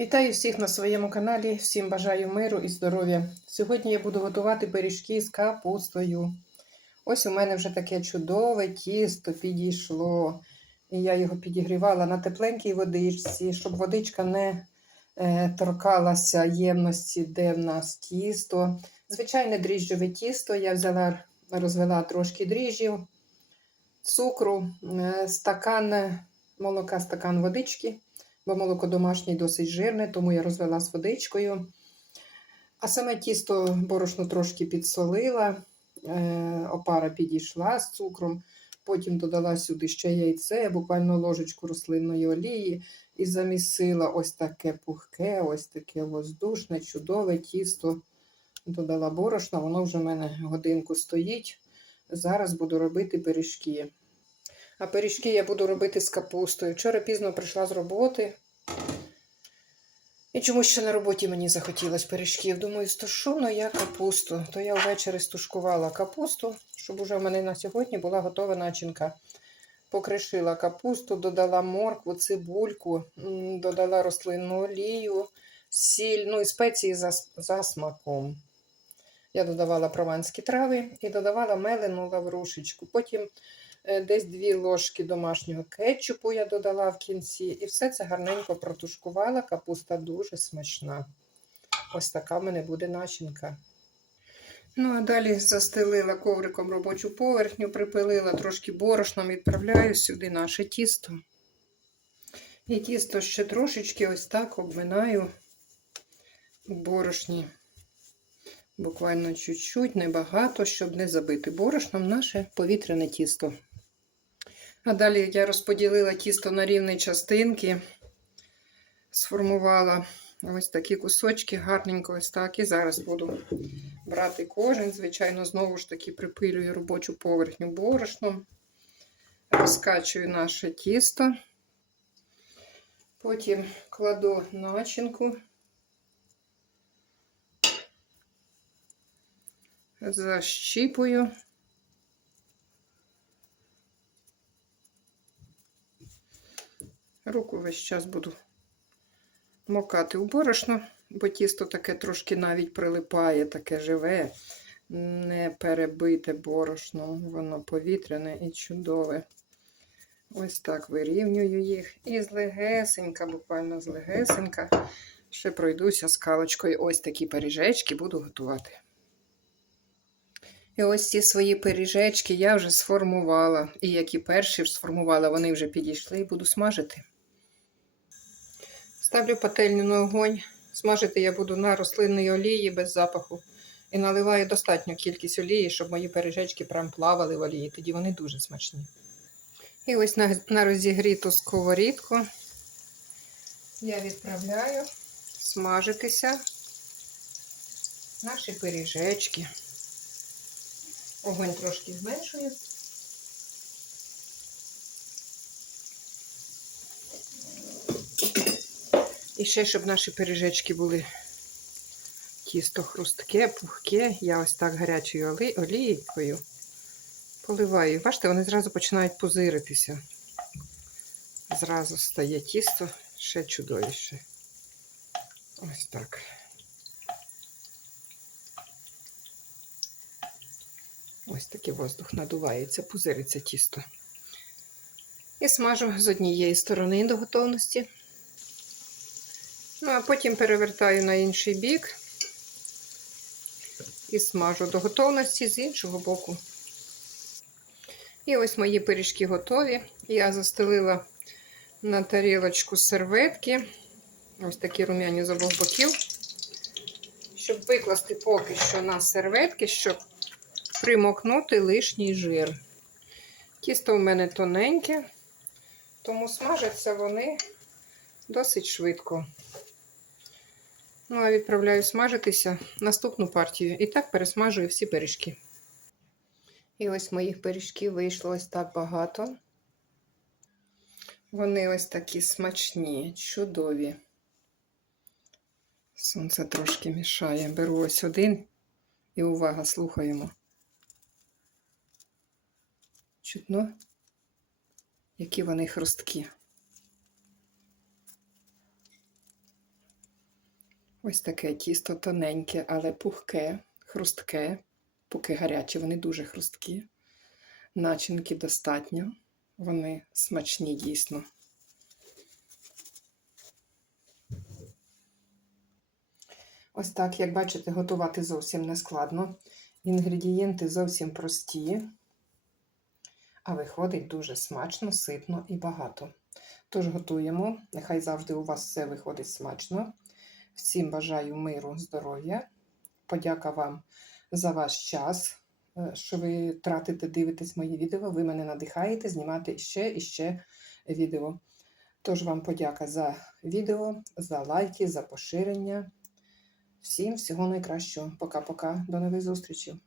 Вітаю всіх на своєму каналі. Всім бажаю миру і здоров'я. Сьогодні я буду готувати пиріжки з капустою. Ось у мене вже таке чудове тісто підійшло. І я його підігрівала на тепленькій водичці, щоб водичка не е, торкалася ємності, де в нас тісто. Звичайне дріжджове тісто. Я взяла, розвела трошки дріжджів, цукру, е, стакан молока, стакан водички бо молоко домашнє досить жирне, тому я розвела з водичкою. А саме тісто борошно трошки підсолила, е, опара підійшла з цукром, потім додала сюди ще яйце, буквально ложечку рослинної олії, і замісила ось таке пухке, ось таке воздушне, чудове тісто. Додала борошно, воно вже в мене годинку стоїть. Зараз буду робити пиріжки. А пиріжки я буду робити з капустою. Вчора пізно прийшла з роботи. І чомусь ще на роботі мені захотілося пиріжків. Думаю, стушу я капусту. То я ввечері стушкувала капусту, щоб уже в мене на сьогодні була готова начинка. Покришила капусту, додала моркву, цибульку, додала рослинну олію, сіль, ну і спеції за, за смаком. Я додавала прованські трави і додавала мелену лаврушечку. Потім десь дві ложки домашнього кетчупу я додала в кінці. І все це гарненько протушкувала. Капуста дуже смачна. Ось така в мене буде начинка. Ну, а далі застелила ковриком робочу поверхню, припилила трошки борошном, відправляю сюди наше тісто. І тісто ще трошечки ось так обминаю у борошні. Буквально чуть-чуть, небагато, щоб не забити борошном наше повітряне тісто. А далі я розподілила тісто на рівні частинки, сформувала ось такі кусочки, гарненько ось так. І зараз буду брати кожен. Звичайно, знову ж таки припилюю робочу поверхню борошном, розкачую наше тісто. Потім кладу начинку, защіпую. Руку весь час буду мокати у борошно, бо тісто таке трошки навіть прилипає, таке живе, не перебите борошно, воно повітряне і чудове. Ось так вирівнюю їх. І злегесенька, буквально злегесенька, ще пройдуся скалочкою. Ось такі пиріжечки буду готувати. І ось ці свої пиріжечки я вже сформувала. І як і перші сформувала, вони вже підійшли і буду смажити. Ставлю пательню на огонь. Смажити я буду на рослинній олії без запаху. І наливаю достатню кількість олії, щоб мої пиріжечки прям плавали в олії. Тоді вони дуже смачні. І ось на, на розігріту сковорідку я відправляю смажитися наші пиріжечки. Огонь трошки зменшую. І ще, щоб наші пиріжечки були тісто хрустке, пухке, я ось так гарячою олійкою поливаю. Бачите, вони зразу починають позиритися. Зразу стає тісто ще чудовіше. Ось так. Ось такий воздух надувається, пузириться тісто. І смажу з однієї сторони до готовності. Ну, а потім перевертаю на інший бік і смажу до готовності з іншого боку. І ось мої пиріжки готові. Я застелила на тарілочку серветки. Ось такі рум'яні з обох боків. Щоб викласти поки що на серветки, щоб примокнути лишній жир. Тісто у мене тоненьке, тому смажаться вони досить швидко. Ну, а відправляю смажитися наступну партію. І так пересмажую всі пиріжки. І ось моїх пиріжків вийшло ось так багато. Вони ось такі смачні, чудові. Сонце трошки мішає. Беру ось один і увага, слухаємо. Чутно, які вони хрусткі. Ось таке тісто тоненьке, але пухке, хрустке, поки гарячі, вони дуже хрусткі. Начинки достатньо, вони смачні дійсно. Ось так, як бачите, готувати зовсім не складно. Інгредієнти зовсім прості, а виходить дуже смачно, ситно і багато. Тож готуємо. Нехай завжди у вас все виходить смачно. Всім бажаю миру, здоров'я. Подяка вам за ваш час, е, що ви тратите, дивитесь мої відео. Ви мене надихаєте знімати ще і ще відео. Тож вам подяка за відео, за лайки, за поширення. Всім всього найкращого. Пока-пока. До нових зустрічей.